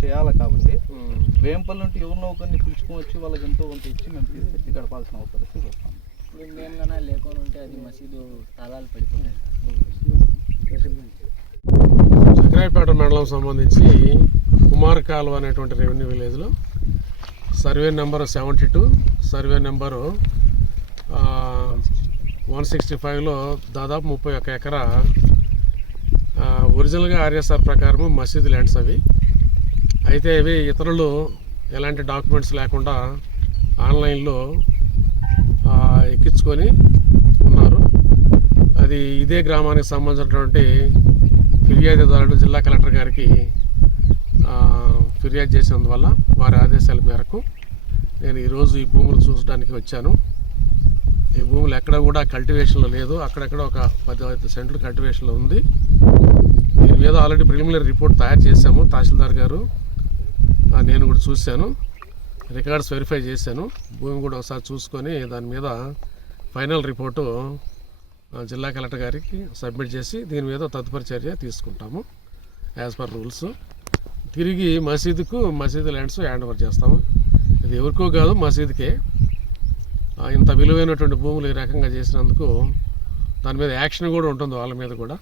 చేయాలి కాబట్టి వేంపల్ నుండి ఎవరినో ఒకరిని పిలుచుకొని వచ్చి వాళ్ళకి ఎంతో కొంత ఇచ్చి మేము తీసుకొచ్చి గడపాల్సిన పరిస్థితి వస్తాం ఇప్పుడు మేము కన్నా లేకుండా ఉంటే అది మసీదు తాళాలు పడిపోతాయి. చక్రాయపేట మండలం సంబంధించి కుమార్ కాలువ అనేటువంటి రెవెన్యూ విలేజ్లో survey number seventy two survey number one sixty ఫైవ్లో దాదాపు ముప్పై ఒక్క ఎకరా ఒరిజినల్గా ఆర్ఎస్ఆర్ ప్రకారం మసీదు ల్యాండ్స్ అవి. అయితే ఇవి ఇతరులు ఎలాంటి డాక్యుమెంట్స్ లేకుండా ఆన్లైన్లో ఎక్కించుకొని ఉన్నారు. అది ఇదే గ్రామానికి సంబంధించినటువంటి ఫిర్యాదుదారుడు జిల్లా కలెక్టర్ గారికి ఫిర్యాదు చేసినందువల్ల వారి ఆదేశాల మేరకు నేను ఈరోజు ఈ భూములు చూసడానికి వచ్చాను. ఈ భూములు ఎక్కడ కూడా కల్టివేషన్లో లేదు. అక్కడక్కడ ఒక పది ఐదు సెంట్లు కల్టివేషన్లో ఉంది. దీని మీద ఆల్రెడీ ప్రిలిమినరీ రిపోర్ట్ తయారు చేశాము తహసీల్దార్ గారు. నేను కూడా చూశాను. రికార్డ్స్ వెరిఫై చేశాను. భూమి కూడా ఒకసారి చూసుకొని దాని మీద ఫైనల్ రిపోర్టు జిల్లా కలెక్టర్ గారికి సబ్మిట్ చేసి దీని మీద తదుపరి చర్య తీసుకుంటాము యాజ్ పర్ రూల్స్ తిరిగి మసీదుకు మసీదు ల్యాండ్స్ హ్యాండ్ ఓవర్ చేస్తాము. ఇది ఎవరికో కాదు మసీదుకే. ఇంత విలువైనటువంటి భూములు ఈ రకంగా చేసినందుకు దాని మీద యాక్షన్ కూడా ఉంటుంది వాళ్ళ మీద కూడా.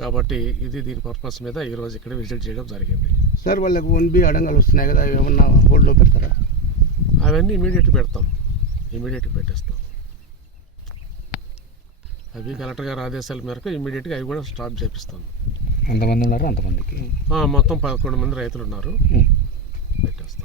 కాబట్టి ఇది దీని పర్పస్ మీద ఈరోజు ఇక్కడ విజిట్ చేయడం జరిగింది. సార్ వాళ్ళకి వన్ బి అడంగాలు వస్తున్నాయి కదా అవి ఏమన్నా హోల్డ్లో పెడతారా? అవన్నీ ఇమీడియట్ పెడతాం. ఇమీడియట్ పెట్టేస్తాం. అవి కలెక్టర్ గారి ఆదేశాల మేరకు ఇమీడియట్గా అవి కూడా స్టాప్ చేపిస్తాం. ఎంతమంది ఉన్నారు? అంతమందికి. ఆ, మొత్తం పదకొండు మంది రైతులు ఉన్నారు. పెట్టేస్తాం.